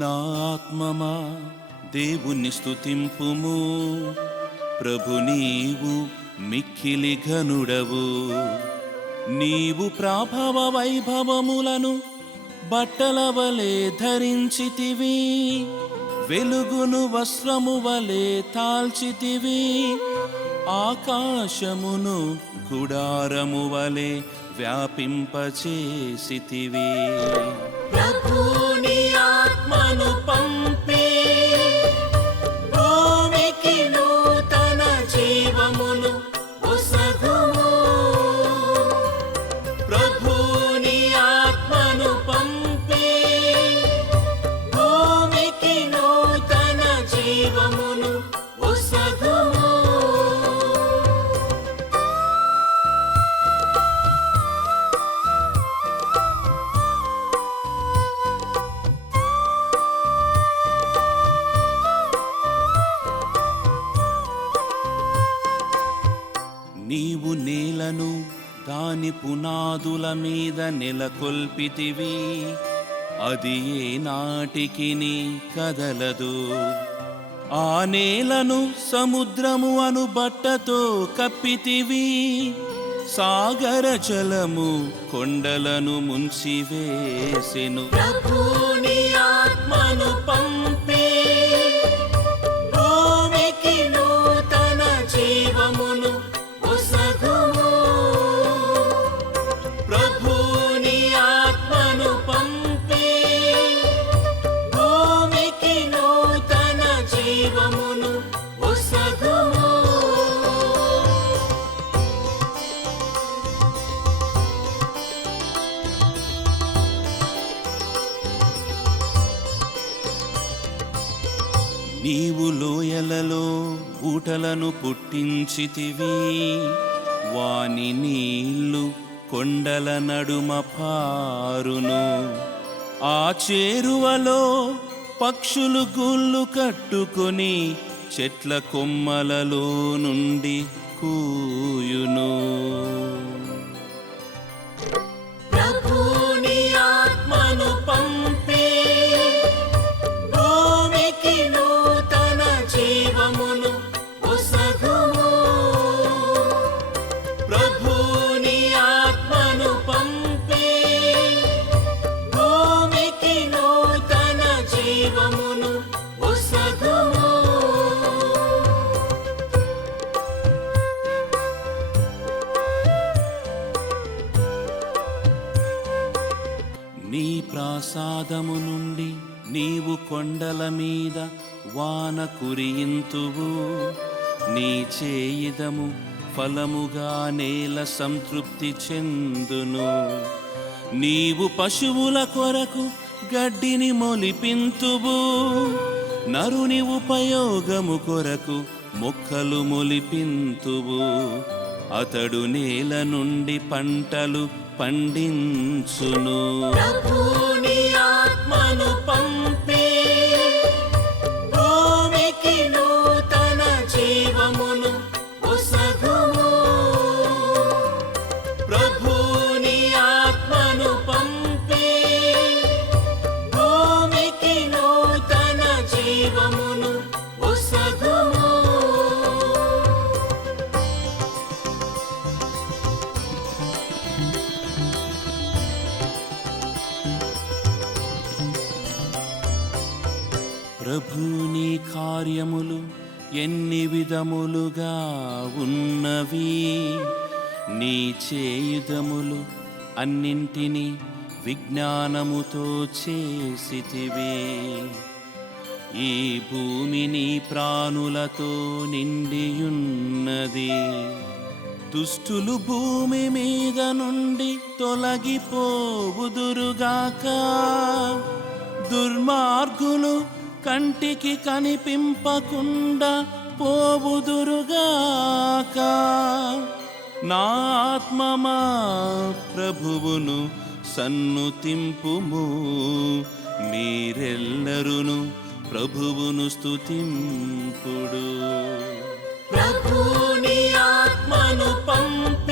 నా ఆత్మమా దేవుని స్తుతింపుము. ప్రభు నీవు మిక్కిలి ఘనుడవు. నీవు ప్రాభవ వైభవములను బట్టల వలె ధరించితివి. వెలుగును వస్త్రము వలె తాల్చితివి. ఆకాశమును గుడారము వలె వ్యాపింపచేసితివి. ప్రభుని ఆత్మను పంపి భూమికి నూతన జీవమును ఒసగుము. ప్రభుని ఆత్మను పంపి భూమికి నూతన జీవమును ఒసగుము. నీవు నేలను దాని పునాదుల మీద నెలకొల్పితివి. అది ఏ నాటికిని కదలదు. ఆ నేలను సముద్రము అను బట్టతో కప్పితివి. సాగర జలము కొండలను ముంచివేసెను. ప్రభుని ఆత్మను పంపి భూమికి నూతన జీవమును ఒసగుము. ప్రభుని ఆత్మను పంపి భూమికి నూతన జీవమును ఒసగుము. నీవు లోయలలో ఊటలను పుట్టించితివి. వాని నీళ్లు కొండల నడుమ పారును. ఆ చేరువలో పక్షులు గూళ్ళు కట్టుకొని చెట్ల కొమ్మలలో నుండి కూయును. ప్రభుని ఆత్మను పంపి భూమికి నూతన జీవమును ఒసగుము. ప్రభుని ఆత్మను పంపి భూమికి నూతన జీవమును ఒసగుము. నీ ప్రాసాదము నుండి నీవు కొండల మీద వాన కురియింతువు. నీ చేయిదము ఫలముగా నేల సంతృప్తి చెందును. నీవు పశువుల కొరకు గడ్డిని మొలిపింతువు. నరుని ఉపయోగము కొరకు మొక్కలు మొలిపింతువు. అతడు నేల నుండి పంటలు పండించును. ప్రభుని ఆత్మను పంపి భూమికి నూతన జీవమును ఒసగుము. ప్రభుని ఆత్మను పంపి భూమికి నూతన జీవమును ఒసగుము. ప్రభుని కార్యములు ఎన్ని విధములుగా ఉన్నవి. నీ చేయుదములు అన్నింటినీ విజ్ఞానముతో చేసితివి. ఈ భూమిని ప్రాణులతో నిండియున్నది. దుష్టులు భూమి మీద నుండి తొలగిపోవుదురుగాక. దుర్మార్గులు కంటికి కనిపింపకుండా పోవుదురుగాక. నా ఆత్మమా ప్రభువును సన్నుతింపుము. మీరెల్లరును ప్రభువును స్తుతింపుడు. ప్రభుని ఆత్మను పంపి